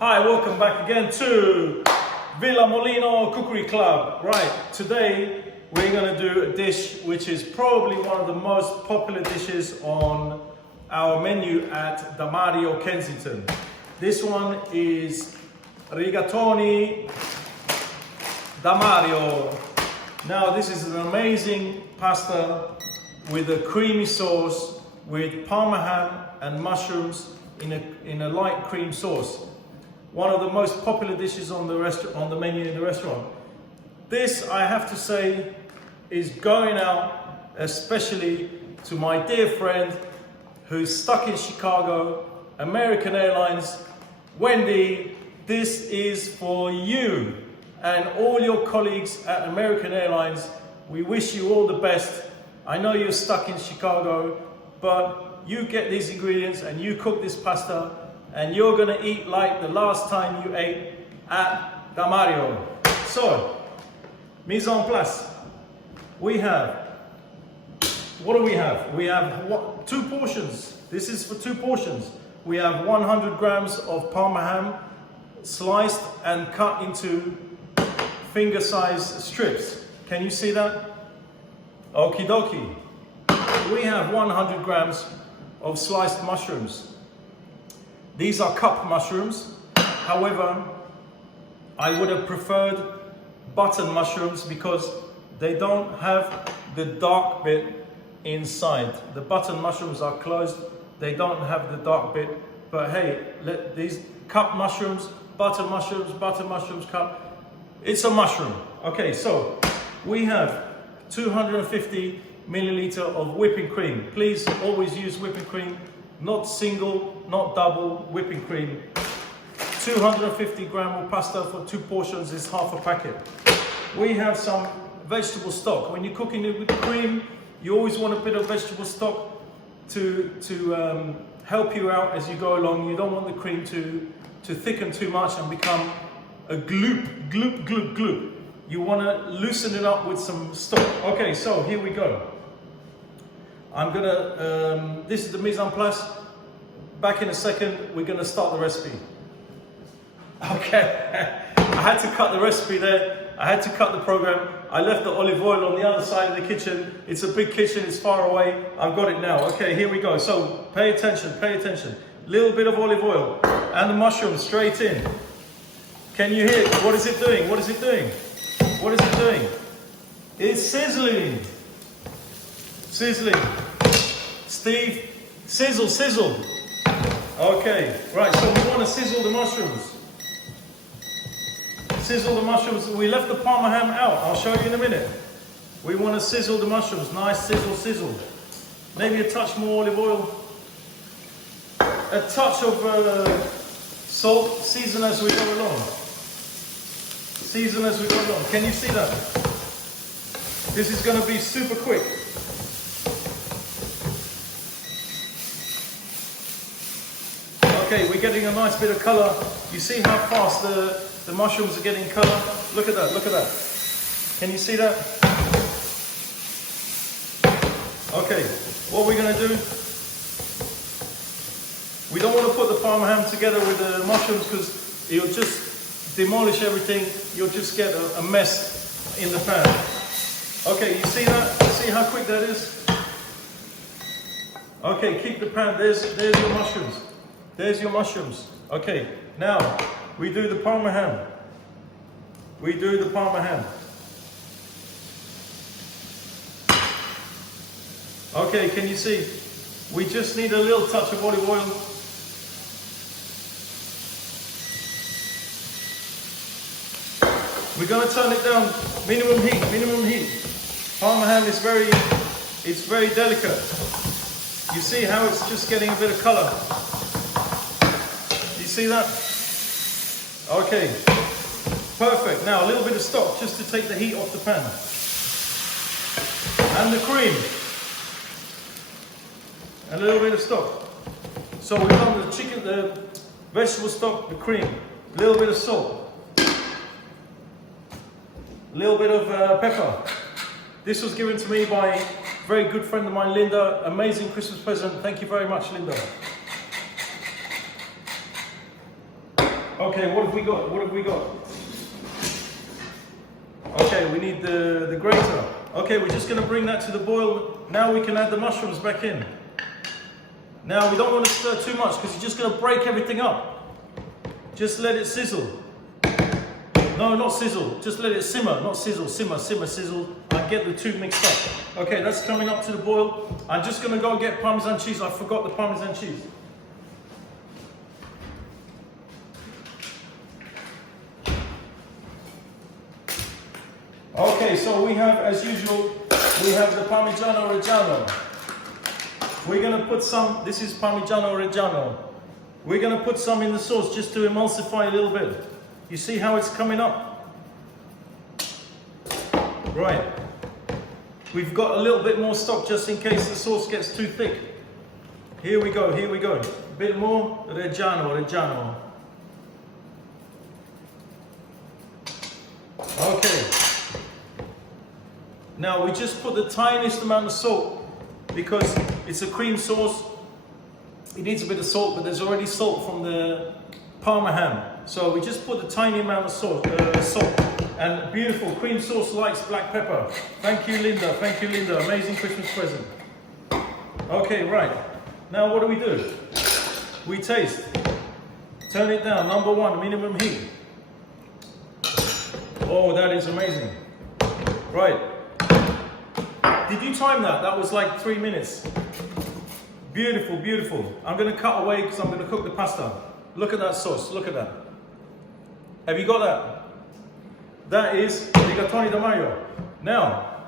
Hi, welcome back again to Villa Molino Cookery Club. Right, today we're going to do a dish which is probably one of the most popular dishes on our menu at Da Mario Kensington. This one is Rigatoni Da Mario. Now this is an amazing pasta with a creamy sauce with Parma ham and mushrooms in a light cream sauce. One of the most popular dishes on the menu in the restaurant. This, I have to say, is going out especially to my dear friend who's stuck in Chicago, American Airlines. Wendy, this is for you and all your colleagues at American Airlines. We wish you all the best. I know you're stuck in Chicago, but you get these ingredients and you cook this pasta and you're gonna eat like the last time you ate at Da Mario. So, mise en place. We have, what do we have? We have two portions. This is for two portions. We have 100 grams of Parma ham sliced and cut into finger-sized strips. Can you see that? Okie dokie. We have 100 grams of sliced mushrooms. These are cup mushrooms. However, I would have preferred button mushrooms because they don't have the dark bit inside. The button mushrooms are closed. They don't have the dark bit. But hey, these cup mushrooms, button mushrooms, cup. It's a mushroom. Okay, so we have 250 milliliter of whipping cream. Please always use whipping cream. Not single, not double whipping cream. 250 gram of pasta for two portions is half a packet. We have some vegetable stock. When you're cooking it with cream, you always want a bit of vegetable stock to help you out as you go along. You don't want the cream to thicken too much and become a gloop. You want to loosen it up with some stock. Okay, so here we go. I'm gonna, this is the mise en place. Back in a second, we're gonna start the recipe. Okay, I had to cut the recipe there. I had to cut the program. I left the olive oil on the other side of the kitchen. It's a big kitchen, it's far away. I've got it now. Okay, here we go. So pay attention. Little bit of olive oil and the mushroom straight in. Can you hear it? What is it doing? It's sizzling. Steve, sizzle. Okay, right, so we want to sizzle the mushrooms. We left the Parma ham out. I'll show you in a minute. We want to sizzle the mushrooms. Nice sizzle. Maybe a touch more olive oil. A touch of salt. Season as we go along. Can you see that? This is going to be super quick. Okay, we're getting a nice bit of color. You see how fast the mushrooms are getting color? Look at that. Can you see that? Okay, what we're gonna do, we don't want to put the Parma ham together with the mushrooms because it'll just demolish everything. You'll just get a mess in the pan. Okay, you see that? See how quick that is? Okay, keep the pan, there's your mushrooms. Okay, now we do the Parma ham. Okay, can you see? We just need a little touch of olive oil. We're gonna turn it down, minimum heat. Parma ham is very delicate. You see how it's just getting a bit of color? You see that? Okay, perfect. Now a little bit of stock just to take the heat off the pan. And the cream. And a little bit of stock. So we've done the chicken, the vegetable stock, the cream, a little bit of salt, a little bit of pepper. This was given to me by a very good friend of mine, Linda. Amazing Christmas present. Thank you very much, Linda. Okay, what have we got? What have we got? Okay, we need the grater. Okay, we're just gonna bring that to the boil. Now we can add the mushrooms back in. Now we don't want to stir too much because you're just gonna break everything up. Just let it sizzle. No, not sizzle, just let it simmer, not sizzle, simmer, simmer, sizzle. I get the two mixed up. Okay, that's coming up to the boil. I'm just gonna go get Parmesan cheese. I forgot the Parmesan cheese. Okay, so we have, as usual, we have the Parmigiano Reggiano. We're gonna put some, this is Parmigiano Reggiano. We're gonna put some in the sauce just to emulsify a little bit. You see how it's coming up? Right. We've got a little bit more stock just in case the sauce gets too thick. Here we go, here we go. A bit more Reggiano, Reggiano. Okay. Now we just put the tiniest amount of salt because it's a cream sauce. It needs a bit of salt, but there's already salt from the Parma ham. So we just put a tiny amount of salt. And beautiful cream sauce likes black pepper. Thank you, Linda. Thank you, Linda. Amazing Christmas present. Okay, right. Now what do? We taste. Turn it down. Number 1, minimum heat. Oh, that is amazing. Right. Did you time that? That was like 3 minutes. Beautiful, beautiful. I'm going to cut away because I'm going to cook the pasta. Look at that sauce. Look at that. Have you got that? That is Rigatoni Da Mario. Now,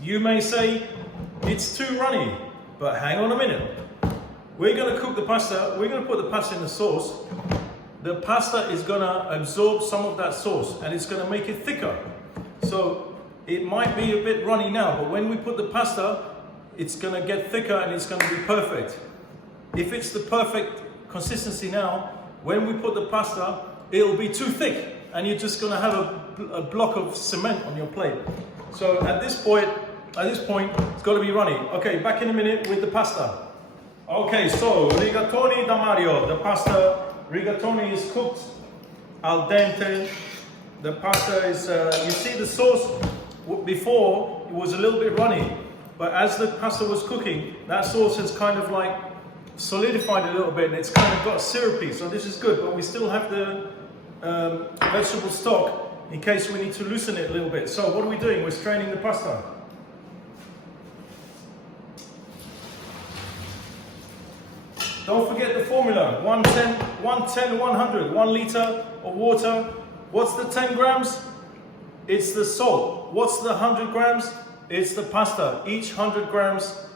you may say it's too runny, but hang on a minute. We're going to cook the pasta. We're going to put the pasta in the sauce. The pasta is going to absorb some of that sauce and it's going to make it thicker. So it might be a bit runny now, but when we put the pasta, it's going to get thicker and it's going to be perfect. If it's the perfect consistency now, when we put the pasta, it'll be too thick and you're just going to have a block of cement on your plate. So at this point, it's got to be runny. Okay, back in a minute with the pasta. Okay, so Rigatoni Da Mario, the pasta. Rigatoni is cooked al dente. The pasta is, you see the sauce before, it was a little bit runny. But as the pasta was cooking, that sauce has kind of like solidified a little bit and it's kind of got syrupy. So this is good, but we still have the vegetable stock in case we need to loosen it a little bit. So what are we doing? We're straining the pasta. Don't forget the formula, 110, 100, 1 liter of water. What's the 10 grams? It's the salt. What's the 100 grams? It's the pasta. Each 100 grams,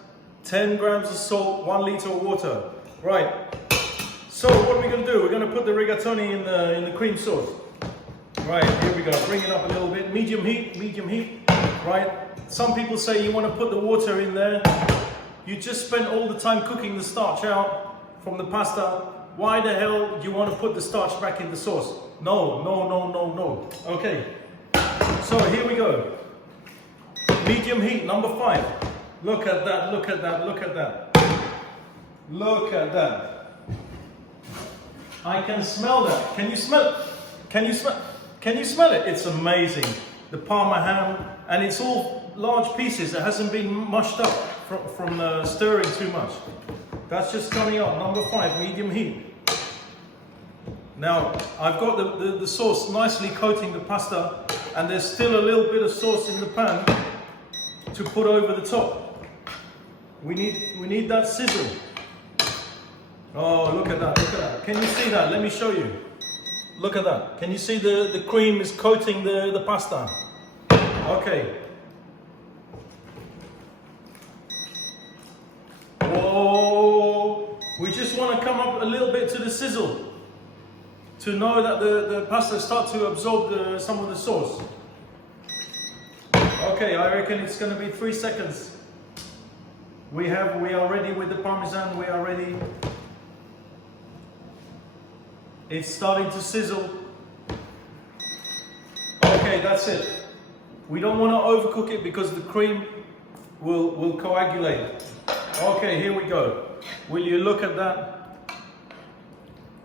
10 grams of salt, 1 liter of water. Right. So what are we going to do? We're going to put the rigatoni in the cream sauce. Right, here we go. Bring it up a little bit. Medium heat. Right. Some people say you want to put the water in there. You just spent all the time cooking the starch out from the pasta. Why the hell do you want to put the starch back in the sauce? No. Okay. So here we go. Medium heat, number 5. Look at that, look at that, look at that. Look at that. I can smell that. Can you smell it? Can you smell it? It's amazing. The Parma ham, and it's all large pieces. It hasn't been mushed up from stirring too much. That's just coming up. Number 5, medium heat. Now, I've got the sauce nicely coating the pasta, and there's still a little bit of sauce in the pan to put over the top. We need that sizzle. Oh, look at that, look at that. Can you see that? Let me show you. Look at that. Can you see the cream is coating the pasta? Okay. Whoa. We just want to come up a little bit to the sizzle to know that the pasta start to absorb some of the sauce. Okay, I reckon it's going to be 3 seconds. We are ready with the Parmesan, we are ready. It's starting to sizzle. Okay, that's it. We don't want to overcook it because the cream will coagulate. Okay, here we go. Will you look at that?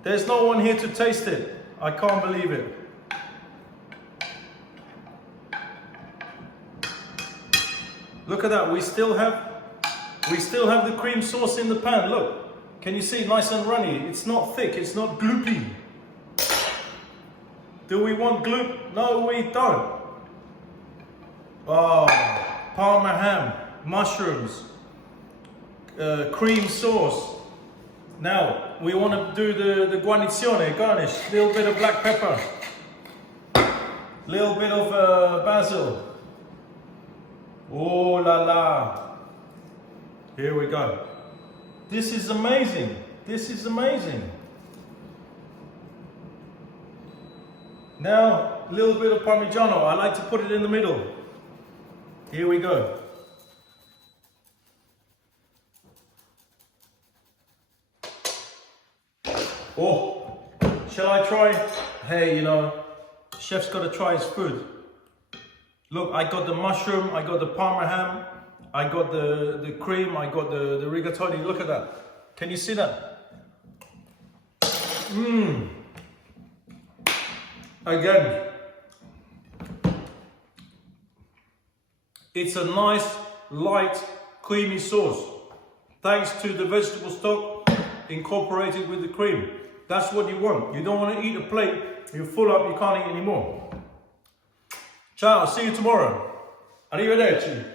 There's no one here to taste it. I can't believe it. Look at that, we still have the cream sauce in the pan, look. Can you see, nice and runny? It's not thick, it's not gloopy. Do we want gloop? No, we don't. Oh, Parma ham, mushrooms, cream sauce. Now, we want to do the guarnizione, garnish. Little bit of black pepper. Little bit of basil. Oh la la. Here we go. This is amazing. This is amazing. Now, a little bit of Parmigiano. I like to put it in the middle. Here we go. Oh, shall I try? Hey, you know, chef's got to try his food. Look, I got the mushroom, I got the Parma ham, I got the cream, I got the rigatoni. Look at that. Can you see that? Mmm. Again, it's a nice, light, creamy sauce. Thanks to the vegetable stock incorporated with the cream. That's what you want. You don't want to eat a plate, you're full up, you can't eat anymore. Ciao, see you tomorrow. Arrivederci.